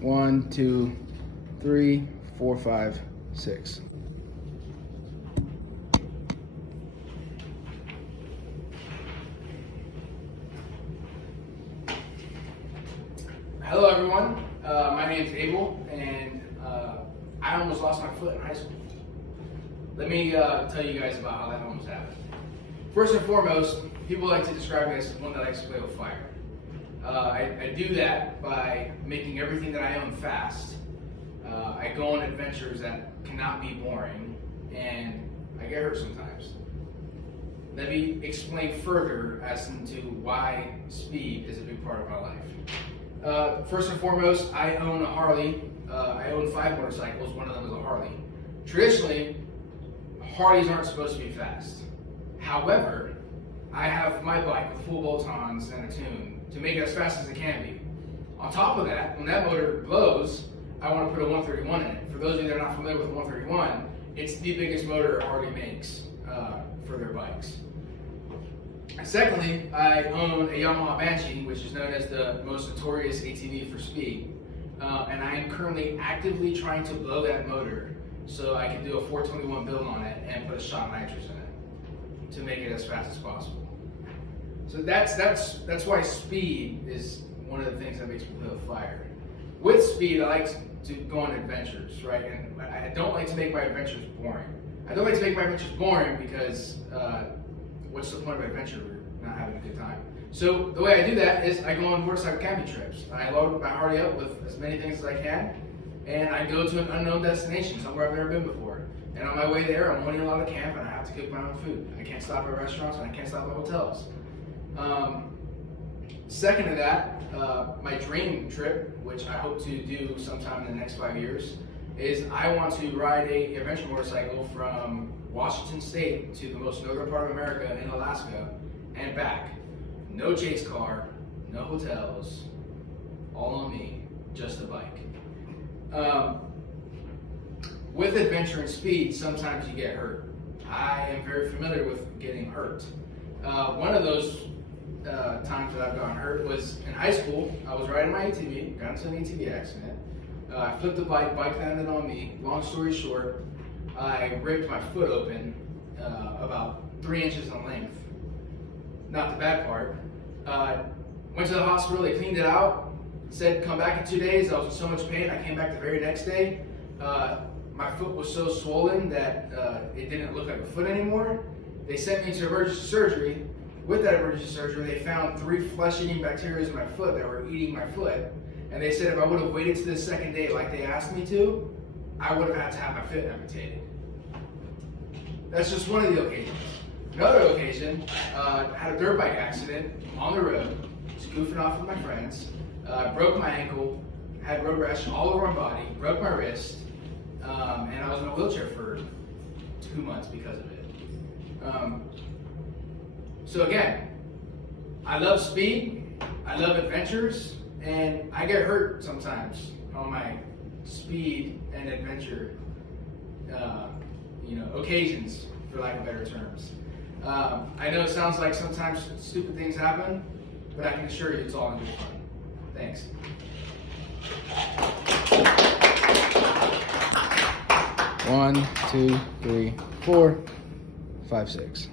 1, 2, 3, 4, 5, 6. Hello everyone, my name is Abel, and I almost lost my foot in high school. Let me tell you guys about how that almost happened. First and foremost, people like to describe me as one that likes to play with fire. I do that by making everything that I own fast. I go on adventures that cannot be boring, and I get hurt sometimes. Let me explain further as to why speed is a big part of my life. First and foremost, I own a Harley. I own 5 motorcycles. One of them is a Harley. Traditionally, Harleys aren't supposed to be fast. However, I have my bike with full bolt-ons and a tune to make it as fast as it can be. On top of that, when that motor blows, I want to put a 131 in it. For those of you that are not familiar with 131, it's the biggest motor Harley makes for their bikes. Secondly, I own a Yamaha Banshee, which is known as the most notorious ATV for speed. And I am currently actively trying to blow that motor so I can do a 421 build on it and put a shot nitrous in it to make it as fast as possible. So that's why speed is one of the things that makes me play with fire. With speed, I like to go on adventures, right? And I don't like to make my adventures boring. I don't like to make my adventures boring because what's the point of adventure? We're not having a good time. So the way I do that is I go on motorcycle camping trips. I load my Harley up with as many things as I can, and I go to an unknown destination, somewhere I've never been before. And on my way there, I'm wanting a lot of camp, and I have to cook my own food. I can't stop at restaurants, and I can't stop at hotels. Second to that, my dream trip, which I hope to do sometime in the next 5 years, is I want to ride a adventure motorcycle from Washington State to the most northern part of America in Alaska and back. No chase car, no hotels, all on me, just a bike. With adventure and speed, sometimes you get hurt. I am very familiar with getting hurt. One of those times that I've gotten hurt was in high school. I was riding my ATV, got into an ATV accident. I flipped the bike landed on me. Long story short, I ripped my foot open about 3 inches in length. Not the bad part. Went to the hospital, they cleaned it out, said come back in 2 days. I was in so much pain, I came back the very next day. My foot was so swollen that it didn't look like a foot anymore. They sent me to emergency surgery. With that emergency surgery, they found 3 flesh-eating bacteria in my foot that were eating my foot. And they said if I would have waited to the second day like they asked me to, I would have had to have my foot amputated. That's just one of the occasions. Another occasion, I had a dirt bike accident on the road, just goofing off with my friends, broke my ankle, had road rash all over my body, broke my wrist, and I was in a wheelchair for 2 months because of it. So again, I love speed, I love adventures, and I get hurt sometimes on my speed and adventure occasions, for lack of better terms. I know it sounds like sometimes stupid things happen, but I can assure you it's all in good fun. Thanks. 1, 2, 3, 4, 5, 6.